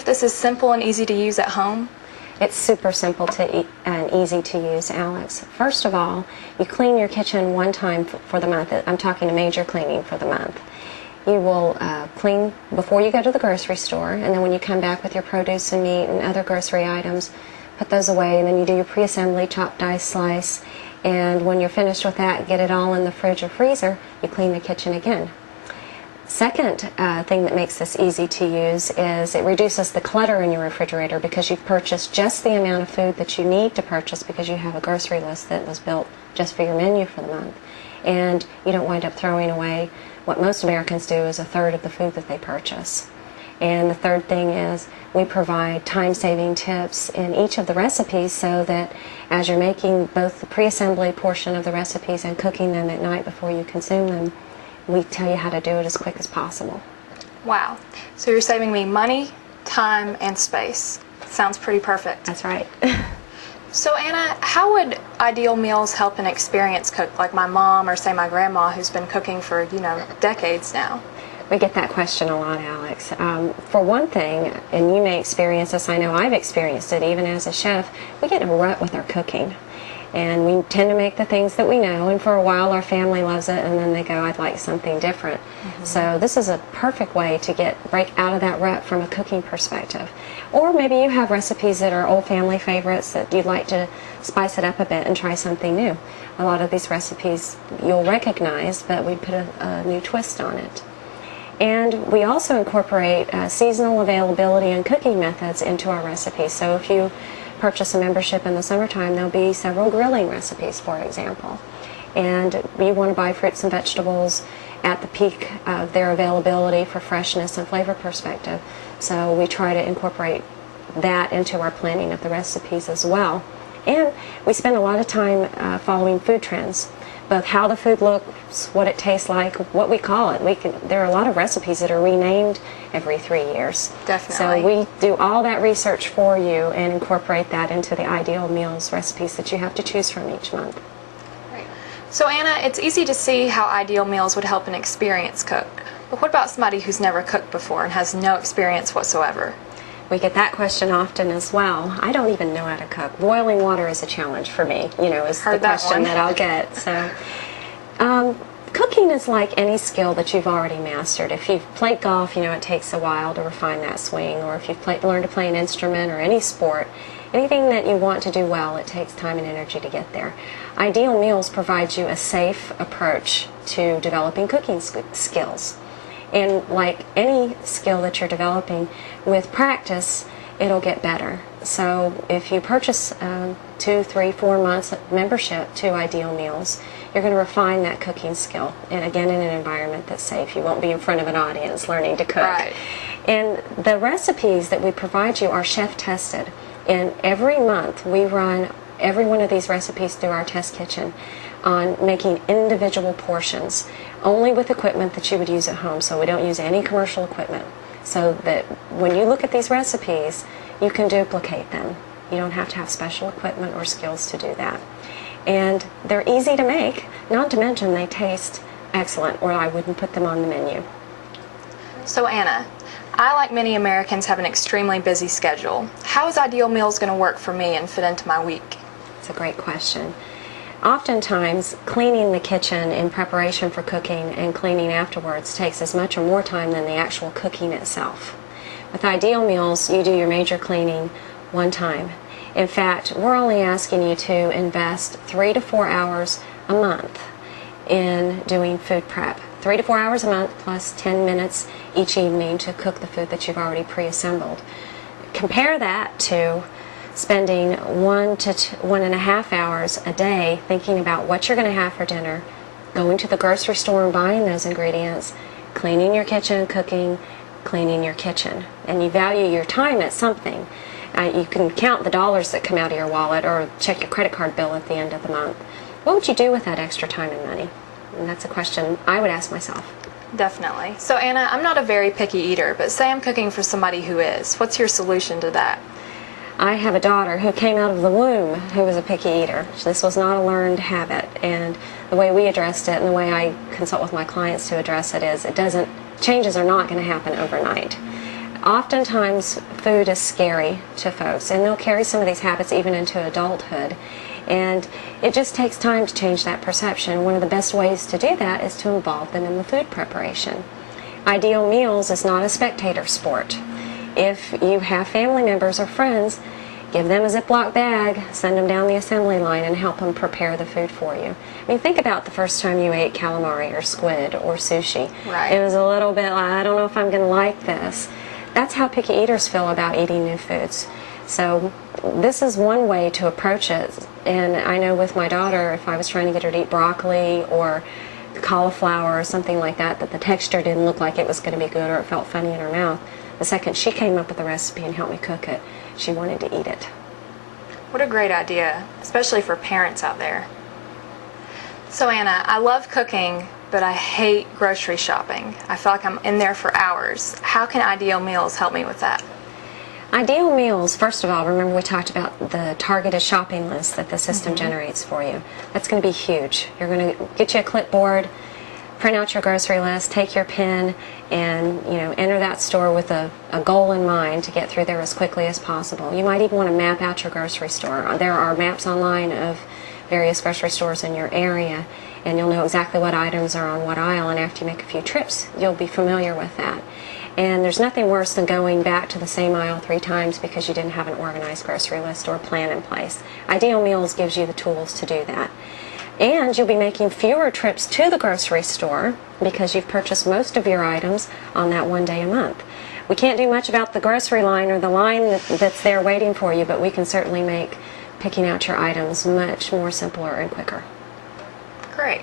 if this is simple and easy to use at home? It's super simple and easy to use, Alex. First of all, you clean your kitchen one time for the month. I'm talking a major cleaning for the month. You will clean before you go to the grocery store, and then when you come back with your produce and meat and other grocery items, put those away, and then you do your pre-assembly, chop, dice, slice, and when you're finished with that, get it all in the fridge or freezer, you clean the kitchen again. Second thing that makes this easy to use is it reduces the clutter in your refrigerator because you've purchased just the amount of food that you need to purchase because you have a grocery list that was built just for your menu for the month. And you don't wind up throwing away what most Americans do is a third of the food that they purchase. And the third thing is we provide time-saving tips in each of the recipes so that as you're making both the pre-assembly portion of the recipes and cooking them at night before you consume them, we tell you how to do it as quick as possible. Wow. So you're saving me money, time, and space. Sounds pretty perfect. That's right. So Anna, how would Ideal Mealz help an experienced cook like my mom or say my grandma who's been cooking for, decades now? We get that question a lot, Alex. For one thing, and you may experience this, I know I've experienced it even as a chef, we get in a rut with our cooking. And we tend to make the things that we know, and for a while our family loves it, and then they go, I'd like something different. So this is a perfect way to break out of that rut from a cooking perspective. Or maybe you have recipes that are old family favorites that you'd like to spice it up a bit and try something new. A lot of these recipes you'll recognize, but we put a new twist on it. And we also incorporate seasonal availability and cooking methods into our recipes. So if you purchase a membership in the summertime, there'll be several grilling recipes, for example. And you want to buy fruits and vegetables at the peak of their availability for freshness and flavor perspective. So we try to incorporate that into our planning of the recipes as well. And we spend a lot of time following food trends, both how the food looks, what it tastes like, what we call it. There are a lot of recipes that are renamed every 3 years. Definitely. So we do all that research for you and incorporate that into the Ideal Mealz recipes that you have to choose from each month. Right. So Anna, it's easy to see how Ideal Mealz would help an experienced cook. But what about somebody who's never cooked before and has no experience whatsoever? We get that question often as well. I don't even know how to cook. Boiling water is a challenge for me, is the question that I'll get. So, cooking is like any skill that you've already mastered. If you've played golf, it takes a while to refine that swing. Or if you've learned to play an instrument or any sport, anything that you want to do well, it takes time and energy to get there. Ideal Mealz provides you a safe approach to developing cooking skills. And like any skill that you're developing, with practice, it'll get better. So if you purchase 2, 3, 4 months membership to Ideal Mealz, you're going to refine that cooking skill. And again, in an environment that's safe. You won't be in front of an audience learning to cook. Right. And the recipes that we provide you are chef tested. And every month we run every one of these recipes through our test kitchen on making individual portions, only with equipment that you would use at home. So we don't use any commercial equipment. So that when you look at these recipes, you can duplicate them. You don't have to have special equipment or skills to do that. And they're easy to make, not to mention they taste excellent, or I wouldn't put them on the menu. So Anna, I, like many Americans, have an extremely busy schedule. How is Ideal Mealz going to work for me and fit into my week? It's a great question. Oftentimes, cleaning the kitchen in preparation for cooking and cleaning afterwards takes as much or more time than the actual cooking itself. With Ideal Mealz, you do your major cleaning one time. In fact, we're only asking you to invest 3 to 4 hours a month in doing food prep. 3 to 4 hours a month plus 10 minutes each evening to cook the food that you've already pre-assembled. Compare that to spending 1 to 1.5 hours a day thinking about what you're going to have for dinner, going to the grocery store and buying those ingredients, cleaning your kitchen, cooking, cleaning your kitchen. And you value your time at something. You can count the dollars that come out of your wallet or check your credit card bill at the end of the month. What would you do with that extra time and money? And that's a question I would ask myself. Definitely. So Anna, I'm not a very picky eater, but say I'm cooking for somebody who is. What's your solution to that? I have a daughter who came out of the womb who was a picky eater. This was not a learned habit, and the way we addressed it and the way I consult with my clients to address it is changes are not going to happen overnight. Oftentimes, food is scary to folks, and they'll carry some of these habits even into adulthood. And it just takes time to change that perception. One of the best ways to do that is to involve them in the food preparation. Ideal Mealz is not a spectator sport. If you have family members or friends, give them a Ziploc bag, send them down the assembly line, and help them prepare the food for you. I mean, think about the first time you ate calamari or squid or sushi. Right. It was a little bit like, I don't know if I'm going to like this. That's how picky eaters feel about eating new foods. So this is one way to approach it. And I know with my daughter, if I was trying to get her to eat broccoli or cauliflower or something like that, that the texture didn't look like it was going to be good or it felt funny in her mouth, the second she came up with a recipe and helped me cook it, she wanted to eat it. What a great idea, especially for parents out there. So Anna, I love cooking, but I hate grocery shopping. I feel like I'm in there for hours. How can Ideal Mealz help me with that? Ideal Mealz, first of all, remember we talked about the targeted shopping list that the system generates for you. That's going to be huge. You're going to get you a clipboard, print out your grocery list, take your pen, and enter that store with a goal in mind to get through there as quickly as possible. You might even want to map out your grocery store. There are maps online of various grocery stores in your area, and you'll know exactly what items are on what aisle, and after you make a few trips, you'll be familiar with that. And there's nothing worse than going back to the same aisle 3 times because you didn't have an organized grocery list or plan in place. Ideal Mealz gives you the tools to do that. And you'll be making fewer trips to the grocery store because you've purchased most of your items on that one day a month. We can't do much about the grocery line or the line that's there waiting for you, but we can certainly make picking out your items much more simpler and quicker. Great.